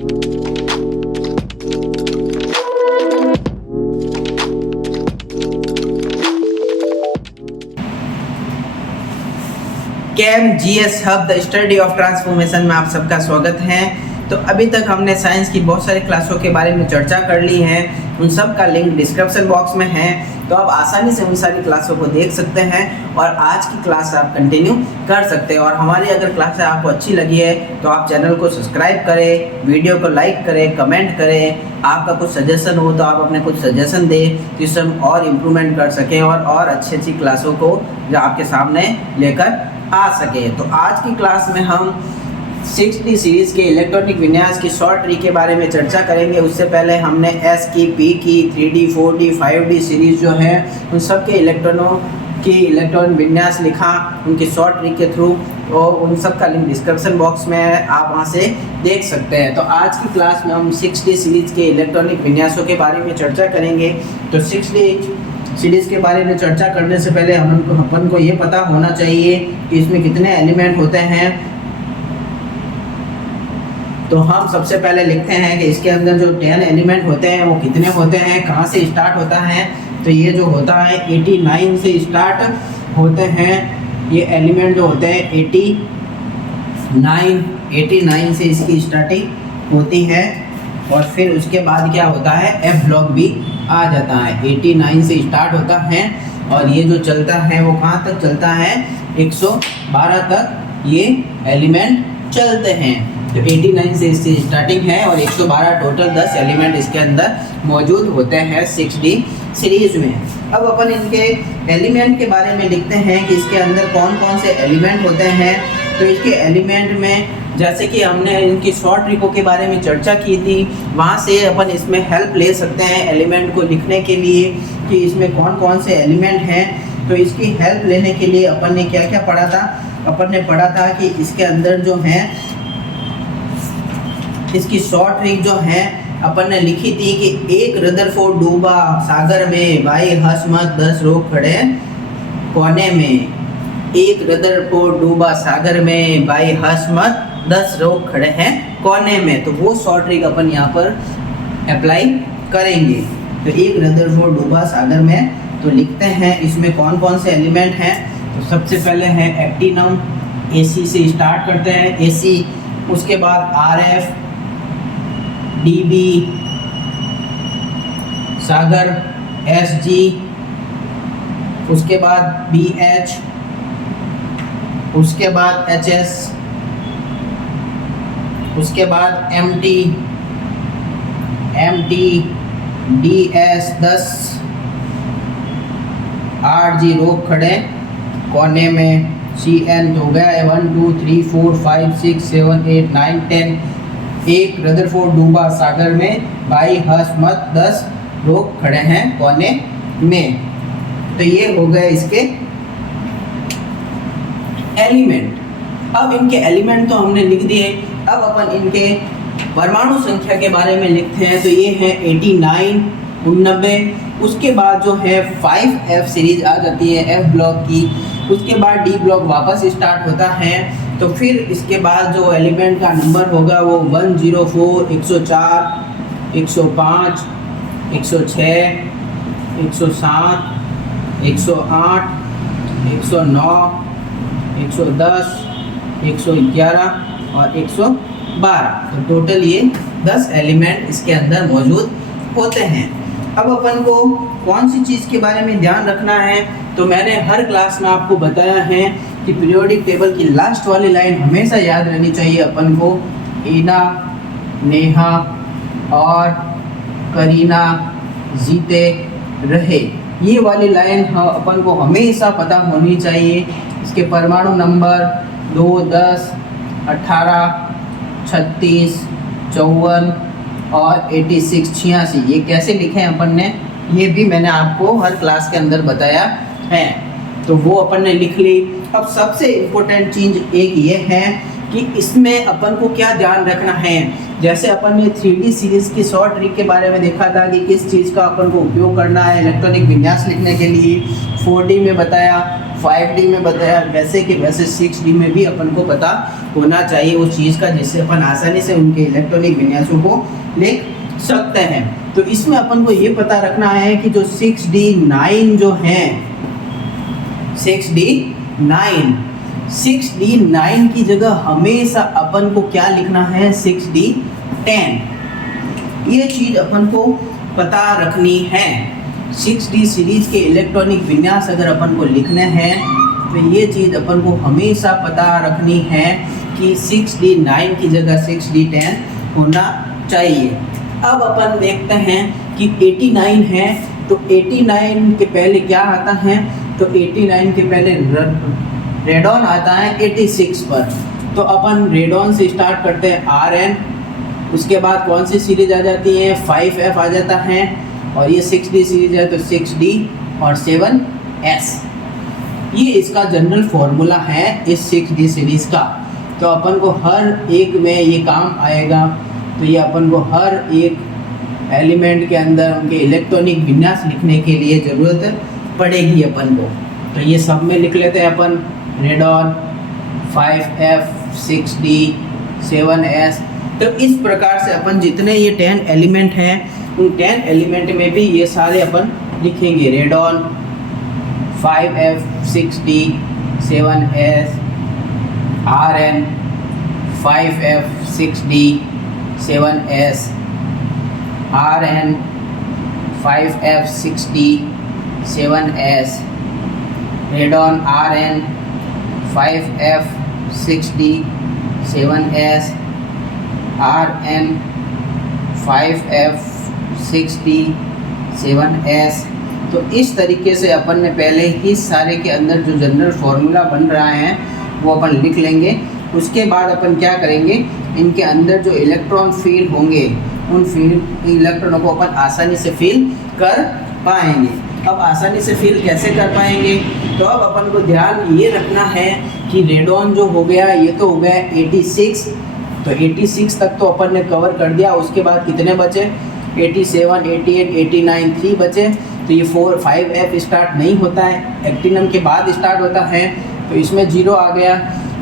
Cam GS hub the study of transformation में आप सबका स्वागत है। तो अभी तक हमने साइंस की बहुत सारी क्लासों के बारे में चर्चा कर ली है, उन सब का लिंक डिस्क्रिप्शन बॉक्स में है, तो आप आसानी से उन सारी क्लासों को देख सकते हैं और आज की क्लास आप कंटिन्यू कर सकते हैं। और हमारी अगर क्लास आपको अच्छी लगी है तो आप चैनल को सब्सक्राइब करें, वीडियो को लाइक करें, कमेंट करें। आपका कुछ सजेशन हो तो आप अपने कुछ सजेशन दें जिससे हम और इम्प्रूवमेंट कर सकें और अच्छी क्लासों को जो आपके सामने लेकर आ सके। तो आज की क्लास में हम 6D सीरीज़ के इलेक्ट्रॉनिक विन्यास की शॉर्ट ट्री के बारे में चर्चा करेंगे। उससे पहले हमने S की, P की, 3D, 4D, 5D सीरीज़ जो है उन सब के इलेक्ट्रॉनों की इलेक्ट्रॉन विन्यास लिखा उनकी शॉर्ट ट्री के थ्रू, और उन सब का लिंक डिस्क्रिप्शन बॉक्स में है, आप वहाँ से देख सकते हैं। तो आज की क्लास में हम 6D सीरीज़ के इलेक्ट्रॉनिक विन्यासों के बारे में चर्चा करेंगे। तो 6D सीरीज़ के बारे में चर्चा करने से पहले अपन को ये पता होना चाहिए कि इसमें कितने एलिमेंट होते हैं। तो हम सबसे पहले लिखते हैं कि इसके अंदर जो 10 एलिमेंट होते हैं वो कितने होते हैं, कहाँ से स्टार्ट होता है। तो ये जो होता है 89 से स्टार्ट होते हैं, ये एलिमेंट जो होते हैं 89 से इसकी स्टार्टिंग होती है। और फिर उसके बाद क्या होता है, F ब्लॉक भी आ जाता है। 89 से स्टार्ट होता है और ये जो चलता है वो कहाँ तक चलता है, 112 तक ये एलिमेंट चलते हैं। तो 89 से इसकी स्टार्टिंग है और 112 टोटल 10 एलिमेंट इसके अंदर मौजूद होते हैं 6D सीरीज में। अब अपन इनके एलिमेंट के बारे में लिखते हैं कि इसके अंदर कौन कौन से एलिमेंट होते हैं। तो इसके एलिमेंट में जैसे कि हमने इनकी शॉर्ट ट्रिकों के बारे में चर्चा की थी, वहाँ से अपन इसमें हेल्प ले सकते हैं एलिमेंट को लिखने के लिए कि इसमें कौन कौन से एलिमेंट हैं। तो इसकी हेल्प लेने के लिए अपन ने क्या क्या पढ़ा था, अपन ने पढ़ा था कि इसके अंदर जो है इसकी शॉर्ट ट्रिक जो है अपन ने लिखी थी कि एक रदरफोर्ड डूबा सागर में, भाई हंस मत 10 लोग खड़े कोने में। एक रदरफोर्ड डूबा सागर में, भाई हंस मत 10 लोग खड़े हैं कोने में। तो वो शॉर्ट ट्रिक अपन यहाँ पर अप्लाई करेंगे। तो एक रदरफोर्ड डूबा सागर में, तो लिखते हैं इसमें कौन कौन से एलिमेंट हैं। तो सबसे पहले है एक्टिनम, AC से स्टार्ट करते हैं, AC। उसके बाद RF, DB, सागर, SG। उसके बाद BH, उसके बाद HS, उसके बाद MT, DS 10, RG रोक खड़े कोने में, CN तो हो गया है 1 2 3 4 5 6 7 8 9 10। एक रदरफोर्ड डूबा सागर में, भाई हंस मत 10 लोग खड़े हैं कोने में। तो ये हो गए इसके एलिमेंट। अब इनके एलिमेंट तो हमने लिख दिए, अब अपन इनके परमाणु संख्या के बारे में लिखते हैं। तो ये है 89, 89। उसके बाद जो है 5F सीरीज आ जाती है F ब्लॉक की। उसके बाद D ब्लॉक वापस स्टार्ट होता है। तो फिर इसके बाद जो एलिमेंट का नंबर होगा वो 104, 104, 105, 106, 107, 108, 109, 110, 111 और 112। तो टोटल ये 10 एलिमेंट इसके अंदर मौजूद होते हैं। अब अपन को कौन सी चीज़ के बारे में ध्यान रखना है, तो मैंने हर क्लास में आपको बताया है कि पीरियोडिक टेबल की लास्ट वाली लाइन हमेशा याद रहनी चाहिए अपन को। ईना, नेहा और करीना जीते रहे, ये वाली लाइन अपन को हमेशा पता होनी चाहिए। इसके परमाणु नंबर 2, 10, 18, 36, 54 और 86, 86। ये कैसे लिखे हैं अपन ने, ये भी मैंने आपको हर क्लास के अंदर बताया है, तो वो अपन ने लिख ली। अब सबसे इम्पोर्टेंट चीज़ एक ये है कि इसमें अपन को क्या ध्यान रखना है। जैसे अपन ने 3D सीरीज़ की शॉर्ट ट्रिक के बारे में देखा था कि किस चीज़ का अपन को उपयोग करना है इलेक्ट्रॉनिक विन्यास लिखने के लिए, 4D में बताया, 5D में बताया वैसे कि वैसे 6D में भी अपन को पता होना चाहिए उस चीज़ का, जिससे अपन आसानी से उनके इलेक्ट्रॉनिक विन्यासों को लिख सकते हैं। तो इसमें अपन को ये पता रखना है कि जो 6D9 जो है 6D9 की जगह हमेशा अपन को क्या लिखना है 6D10। ये चीज़ अपन को पता रखनी है। 6D सीरीज के इलेक्ट्रॉनिक विन्यास अगर अपन को लिखने हैं तो ये चीज़ अपन को हमेशा पता रखनी है कि 6D9 की जगह 6D10 होना चाहिए। अब अपन देखते हैं कि 89 है तो 89 के पहले क्या आता है, तो 89 के पहले रेडॉन आता है 86 पर। तो अपन रेडॉन से स्टार्ट करते हैं RN, उसके बाद कौन सी सीरीज आ जाती है 5F आ जाता है, और ये 6D सीरीज है तो 6D और 7S। ये इसका जनरल फॉर्मूला है इस 6D सीरीज का। तो अपन को हर एक में ये काम आएगा। तो ये अपन को हर एक एलिमेंट के अंदर उनके इलेक्ट्रॉनिक विन्यास लिखने के लिए ज़रूरत पड़ेगी अपन को। तो ये सब में लिख लेते हैं अपन रेडॉन 5F 6D 7S। तो इस प्रकार से अपन जितने ये 10 एलिमेंट हैं उन 10 एलिमेंट में भी ये सारे अपन लिखेंगे radon 5F 6D 7S, RN 5F 6D 7S, RN 5F 6D 7S, radon RN 5F 6D 7S, RN 5F 6D 7S। तो इस तरीके से अपन ने पहले ही सारे के अंदर जो जनरल फार्मूला बन रहा है वो अपन लिख लेंगे। उसके बाद अपन क्या करेंगे, इनके अंदर जो इलेक्ट्रॉन फील होंगे उन फील इलेक्ट्रॉनों को अपन आसानी से फील कर पाएंगे। अब आसानी से फील कैसे कर पाएंगे, तो अब अपन को ध्यान ये रखना है कि रेडॉन जो हो गया ये तो हो गया 86। तो 86 तक तो अपन ने कवर कर दिया। उसके बाद कितने बचे 87, 88, 89, 3 बचे। तो ये 5F स्टार्ट नहीं होता है, एक्टिनम के बाद स्टार्ट होता है, तो इसमें 0 आ गया।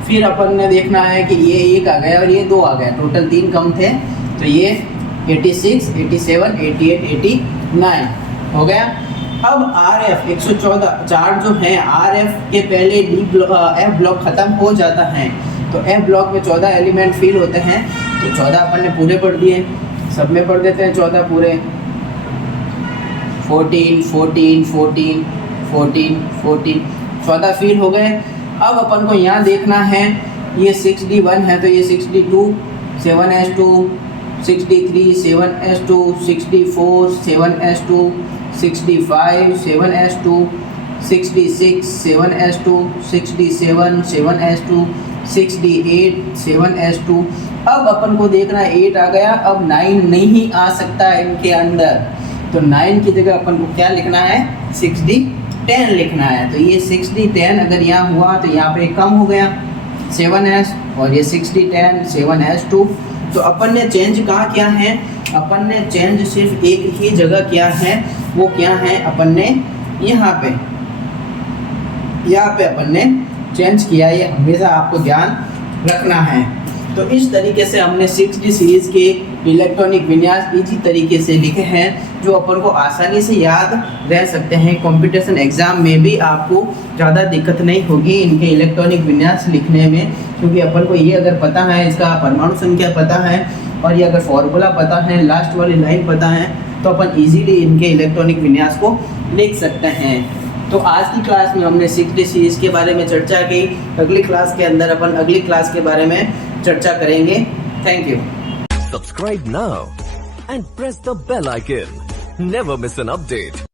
फिर अपन ने देखना है कि ये 1 आ गया और ये 2 आ गया, टोटल 3 कम थे। तो ये 86, 87, 88, 89 हो गया। अब RF 114 चार्ज जो है RF के पहले F ब्लॉक ख़त्म हो जाता है। तो F ब्लॉक में 14 एलिमेंट फील होते हैं। तो 14 अपन ने पूरे पढ़ दिए, सब में पढ़ देते हैं 14 पूरे। 14, 14, 14, 14, 14, 14 फील हो गए। अब अपन को यहाँ देखना है, ये 6D1 है तो ये 6D2 7S2, 6D3 7S2, 6D4 7S2, 6D5 7S2, 6D6 7S2, 6D7 7S2, 6D8 7S2। अब अपन को देखना है 8 आ गया, अब 9 नहीं आ सकता इनके अंदर। तो 9 की जगह अपन को क्या लिखना है 6D10 लिखना है। तो ये 6D10 अगर यहाँ हुआ तो यहाँ पे कम हो गया 7S, और ये 6D10 7S2। तो अपन ने चेंज कहाँ किया है, अपन ने चेंज सिर्फ एक ही जगह किया है। वो क्या है, अपन ने यहाँ पे अपन ने चेंज किया। ये हमेशा आपको ध्यान रखना है। तो इस तरीके से हमने 6D सीरीज के इलेक्ट्रॉनिक विन्यास इजी तरीके से लिखे हैं, जो अपन को आसानी से याद रह सकते हैं। कंपटीशन एग्जाम में भी आपको ज़्यादा दिक्कत नहीं होगी इनके इलेक्ट्रॉनिक विन्यास लिखने में, क्योंकि अपन को ये अगर पता है, इसका परमाणु संख्या पता है, और ये अगर फॉर्मूला पता है, लास्ट वाली लाइन पता है, तो अपन इजीली इनके इलेक्ट्रॉनिक विन्यास को लिख सकते हैं। तो आज की क्लास में हमने 6D सीरीज के बारे में चर्चा की। अगली क्लास के अंदर अपन अगली क्लास के बारे में चर्चा करेंगे। Thank you. Subscribe now and press the bell icon. Never miss an update.